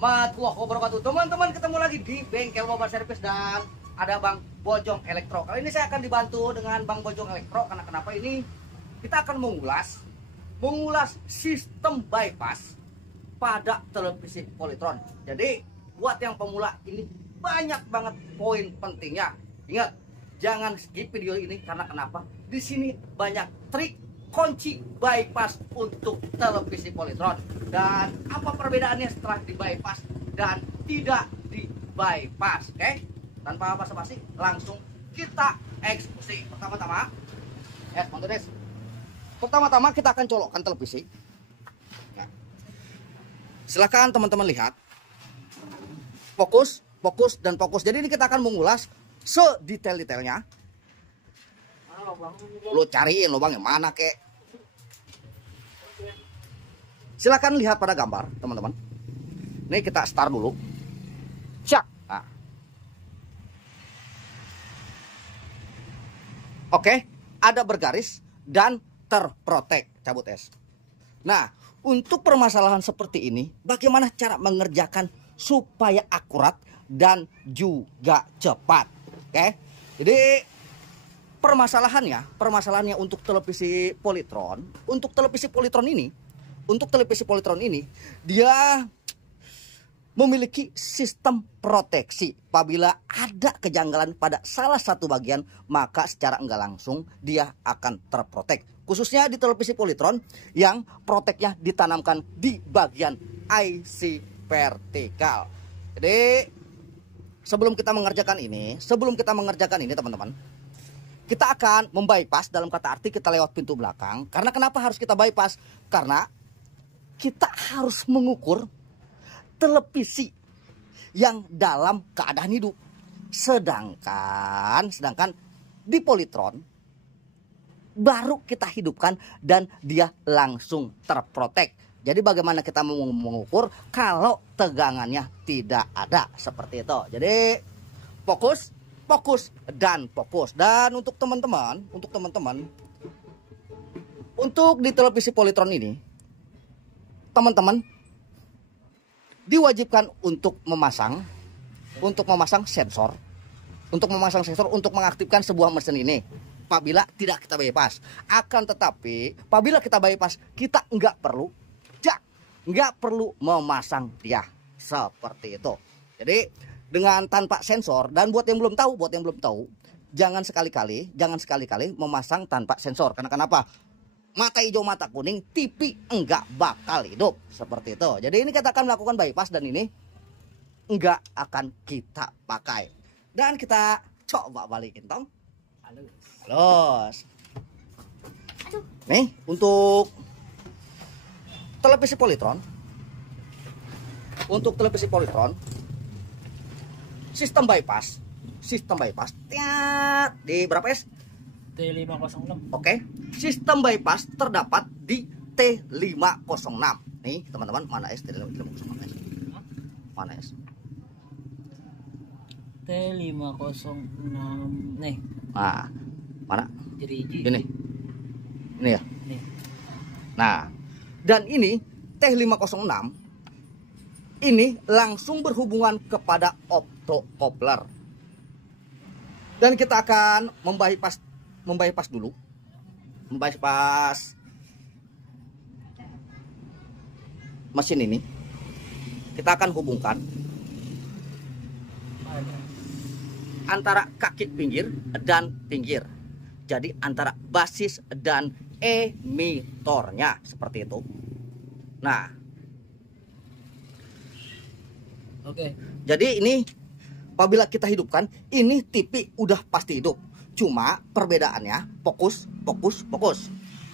warahmatullahi wabarakatuh. Teman-teman, ketemu lagi di Bengkel Mobile Service dan ada Bang Bojong Elektro. Kali ini saya akan dibantu dengan Bang Bojong Elektro karena kenapa ini kita akan mengulas sistem bypass pada televisi Polytron. Jadi buat yang pemula ini banyak banget poin pentingnya. Ingat, jangan skip video ini karena kenapa? Di sini banyak trik kunci bypass untuk televisi Polytron dan apa perbedaannya setelah di bypass dan tidak di bypass. Oke, tanpa basa-basi langsung kita eksekusi. Pertama-tama kita akan colokkan televisi. Nah, silakan teman-teman lihat, fokus dan fokus. Jadi ini kita akan mengulas sedetail-detailnya. Lo cariin lubang yang mana kek. Silakan lihat pada gambar teman-teman. Ini kita start dulu. Cak. Nah. Oke, ada bergaris dan terprotek. Cabut es. Nah, untuk permasalahan seperti ini, bagaimana cara mengerjakan supaya akurat dan juga cepat? Oke. Jadi permasalahannya untuk televisi Polytron, untuk televisi Polytron ini dia memiliki sistem proteksi. Apabila ada kejanggalan pada salah satu bagian, maka secara enggak langsung dia akan terprotek. Khususnya di televisi Polytron yang proteknya ditanamkan di bagian IC vertikal. Jadi sebelum kita mengerjakan ini teman-teman, kita akan membypass, dalam kata arti kita lewat pintu belakang. Karena kenapa harus kita bypass? Karena kita harus mengukur televisi yang dalam keadaan hidup. Sedangkan di Polytron baru kita hidupkan dan dia langsung terprotek. Jadi bagaimana kita mengukur kalau tegangannya tidak ada, seperti itu. Jadi fokus dan fokus. Dan untuk teman-teman, untuk di televisi Polytron ini, teman-teman diwajibkan untuk memasang sensor, untuk mengaktifkan sebuah mesin ini. Apabila tidak kita bypass, akan tetapi apabila kita bypass, kita nggak perlu memasang dia, seperti itu. Jadi dengan tanpa sensor, dan buat yang belum tahu, jangan sekali-kali memasang tanpa sensor. Karena kenapa? Mata hijau mata kuning, TV enggak bakal hidup, seperti itu. Jadi ini kita akan melakukan bypass dan ini enggak akan kita pakai. Dan kita coba balikin tong. Halus. Nih untuk televisi Polytron. Sistem bypass di berapa es? T506. Oke. Sistem bypass terdapat di T506. Nih, teman-teman, mana es T506? Mana es? T506 nih. Nah, mana? Jeriji. Ini ya. Nih. Nah, dan ini T506 ini langsung berhubungan kepada optocoupler. Dan kita akan membypass dulu. Membypass mesin ini. Kita akan hubungkan antara kaki pinggir dan pinggir. Jadi antara basis dan emitornya, seperti itu. Nah, oke. jadi ini apabila kita hidupkan, ini TV udah pasti hidup. Cuma perbedaannya fokus.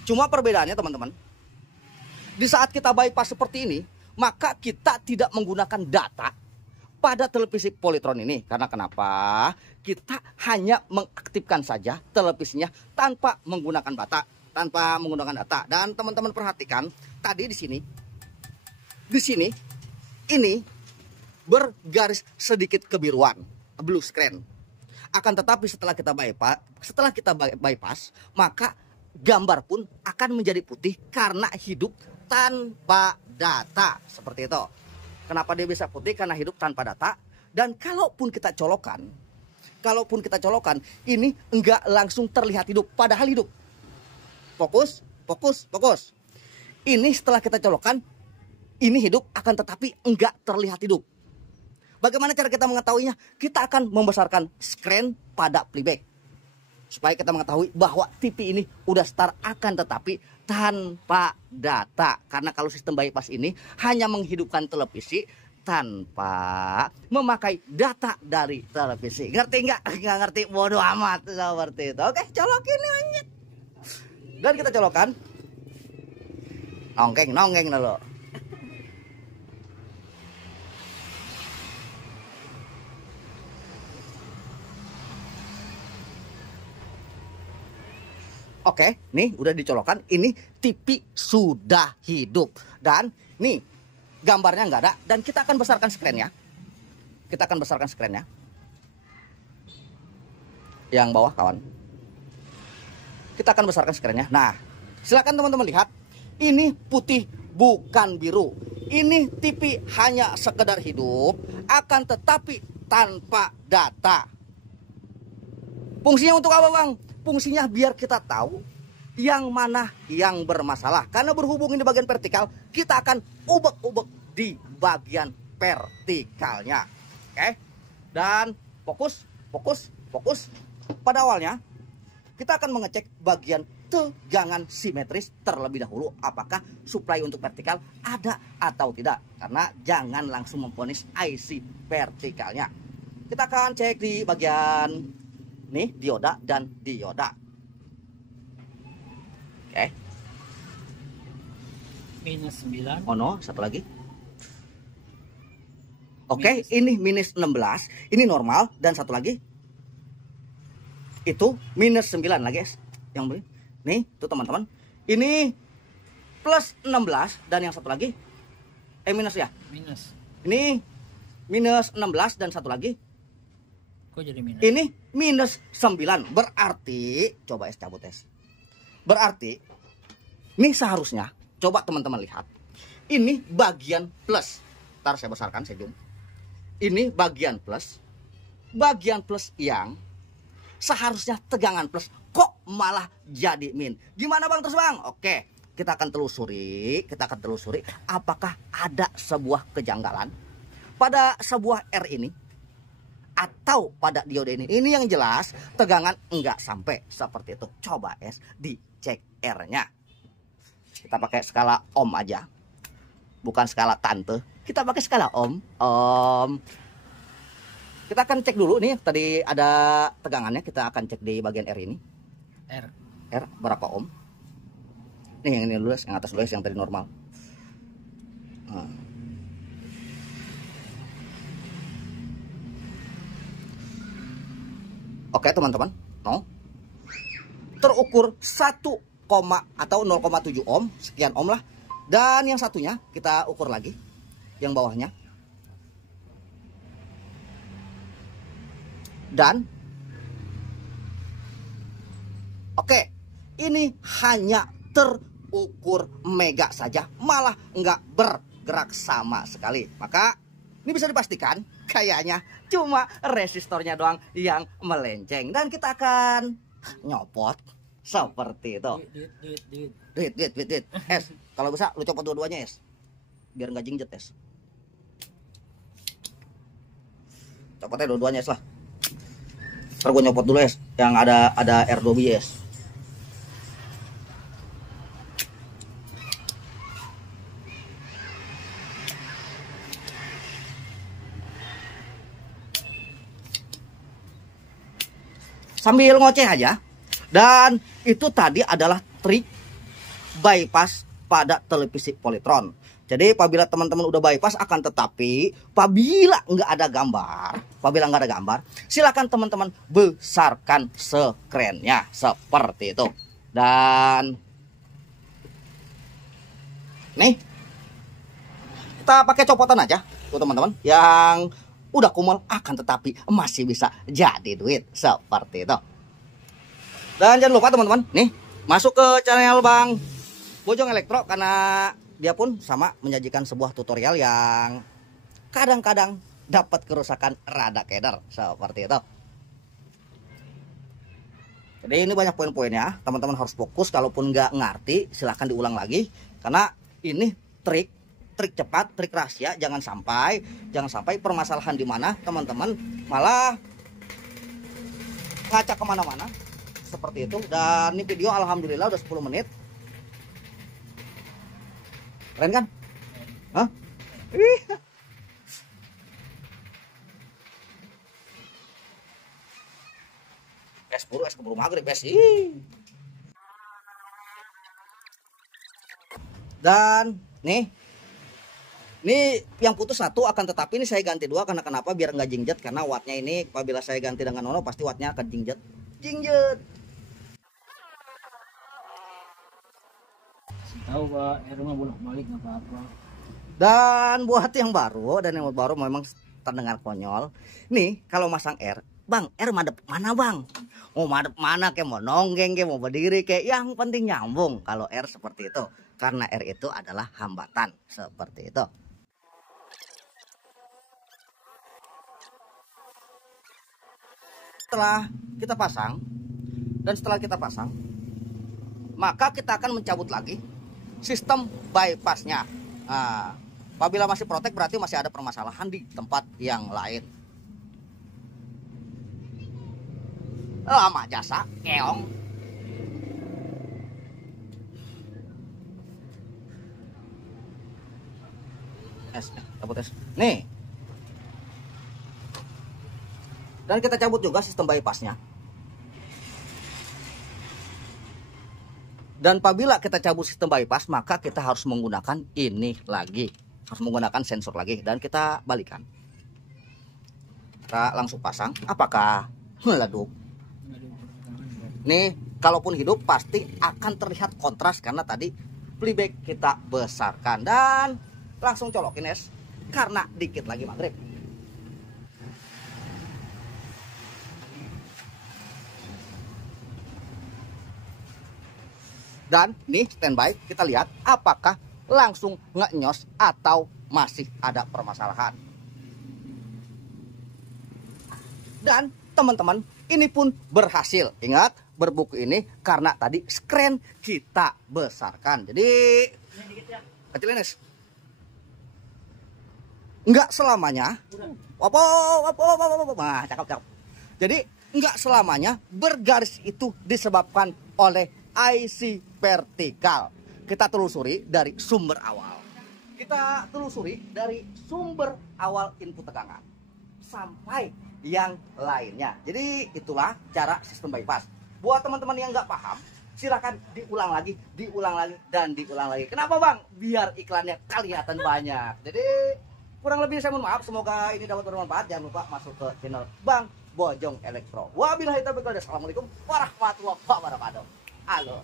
Cuma perbedaannya teman-teman, di saat kita bypass seperti ini, maka kita tidak menggunakan data pada televisi Polytron ini. Karena kenapa? Kita hanya mengaktifkan saja televisinya tanpa menggunakan data. Dan teman-teman perhatikan tadi di sini ini bergaris sedikit kebiruan, blue screen. Akan tetapi setelah kita bypass, maka gambar pun akan menjadi putih karena hidup tanpa data, seperti itu. Kenapa dia bisa putih? Karena hidup tanpa data. Dan kalaupun kita colokan, ini enggak langsung terlihat hidup, padahal hidup. Fokus, fokus, fokus. Ini setelah kita colokan, ini hidup akan tetapi enggak terlihat hidup. Bagaimana cara kita mengetahuinya? Kita akan membesarkan screen pada playback. Supaya kita mengetahui bahwa TV ini udah start akan tetapi tanpa data. Karena kalau sistem bypass ini hanya menghidupkan televisi tanpa memakai data dari televisi. Ngerti nggak? Nggak ngerti, bodoh amat seperti itu. Oke, colokin aja. Dan kita colokan. Nongkeng dulu. Oke, nih udah dicolokan. Ini TV sudah hidup. Dan nih gambarnya nggak ada. Dan kita akan besarkan screen-nya. Yang bawah kawan. Kita akan besarkan screen-nya. Nah, silakan teman-teman lihat. Ini putih bukan biru. Ini TV hanya sekedar hidup. Akan tetapi tanpa data. Fungsinya untuk apa bang? Fungsinya biar kita tahu yang mana yang bermasalah. Karena berhubung di bagian vertikal, kita akan ubek-ubek di bagian vertikalnya. Oke. Dan fokus. Pada awalnya, kita akan mengecek bagian tegangan simetris terlebih dahulu. Apakah supply untuk vertikal ada atau tidak. Karena jangan langsung memvonis IC vertikalnya. Kita akan cek di bagian nih dioda dan dioda. Oke. -9. Oh no, satu lagi. Oke, ini -16. Ini normal dan satu lagi. Itu -9 lagi, guys. Yang beli. Nih, tuh teman-teman. Ini +16 dan yang satu lagi minus ya? Minus. Ini -16 dan satu lagi. Kok jadi minus? Ini -9. Berarti, coba es cabut es. Berarti, ini seharusnya, coba teman-teman lihat. Ini bagian plus. Ntar saya besarkan, saya zoom. Ini bagian plus. Bagian plus yang seharusnya tegangan plus. Kok malah jadi min? Gimana bang terus bang? Oke, kita akan telusuri. Apakah ada sebuah kejanggalan pada sebuah R ini. Atau pada diode ini. Ini yang jelas tegangan enggak sampai seperti itu. Coba es dicek R-nya. Kita pakai skala ohm aja. Bukan skala tante. Kita pakai skala ohm. Kita akan cek dulu nih. Tadi ada tegangannya. Kita akan cek di bagian R ini. R berapa ohm? Nih yang ini dulu, yang atas dulu, yang tadi normal. Nah. Oke teman-teman, terukur 1, atau 0,7 ohm, sekian ohm lah. Dan yang satunya kita ukur lagi, yang bawahnya. Dan oke, ini hanya terukur mega saja, malah nggak bergerak sama sekali. Maka ini bisa dipastikan kayaknya cuma resistornya doang yang melenceng. Dan kita akan nyopot seperti itu. Duit. Es, kalau bisa lu copot dua-duanya es. Biar nggak jingjet es. Copotnya dua-duanya es lah. Ntar gue nyopot dulu es. Yang ada R2B es. Sambil ngoceh aja. Dan itu tadi adalah trik bypass pada televisi Polytron. Jadi apabila teman-teman udah bypass akan tetapi apabila nggak ada gambar, silakan teman-teman besarkan screen-nya seperti itu. Dan nih kita pakai copotan aja tuh teman-teman. Yang udah kumel akan tetapi masih bisa jadi duit seperti itu. Dan jangan lupa teman-teman, nih masuk ke channel Bang Bojong Elektro karena dia pun sama menyajikan sebuah tutorial yang kadang-kadang dapat kerusakan rada keder seperti itu. Jadi ini banyak poin-poinnya, teman-teman harus fokus. Kalaupun nggak ngerti silahkan diulang lagi, karena ini trik cepat, trik rahasia. Jangan sampai permasalahan di mana teman-teman malah ngacak kemana-mana seperti itu. Dan ini video alhamdulillah udah 10 menit. Keren kan? Hah? Es keburu maghrib es. Dan nih yang putus satu, akan tetapi ini saya ganti dua. Karena kenapa? Biar nggak jingjet, karena wattnya ini apabila saya ganti dengan nono pasti wattnya akan jingjet. Tahu Pak, rumah bolak-balik nggak apa-apa. Dan buat yang baru memang terdengar konyol. Nih kalau masang R, Bang, R madep mana Bang? Mau madep mana, kayak mau nonggeng, kayak mau berdiri, kayak yang penting nyambung. Kalau R seperti itu, karena R itu adalah hambatan seperti itu. Setelah kita pasang, maka kita akan mencabut lagi sistem bypassnya. Nah, apabila masih protek berarti masih ada permasalahan di tempat yang lain. Lama jasa keong. Cabut es. Nih. Dan kita cabut juga sistem bypassnya. Dan apabila kita cabut sistem bypass, maka kita harus menggunakan ini lagi. Harus menggunakan sensor lagi. Dan kita balikan. Kita langsung pasang. Apakah meleduk? Nih, kalaupun hidup pasti akan terlihat kontras karena tadi playback kita besarkan. Dan langsung colokin es, karena dikit lagi maghrib. Dan nih standby, kita lihat apakah langsung ngenyos atau masih ada permasalahan. Dan teman-teman, ini pun berhasil. Ingat, berbuku ini karena tadi screen kita besarkan. Jadi kecilin es. Enggak selamanya. Nah, cakep. Jadi enggak selamanya bergaris itu disebabkan oleh IC vertikal. Kita telusuri dari sumber awal. Kita telusuri dari sumber awal input tegangan sampai yang lainnya. Jadi itulah cara sistem bypass. Buat teman-teman yang nggak paham, silakan diulang lagi, dan diulang lagi. Kenapa Bang? Biar iklannya kelihatan banyak. Jadi kurang lebih saya mohon maaf. Semoga ini dapat bermanfaat. Jangan lupa masuk ke channel Bang Bojong Elektro. Wabillahi taufiq wal hidayah. Assalamualaikum warahmatullahi wabarakatuh. Halo.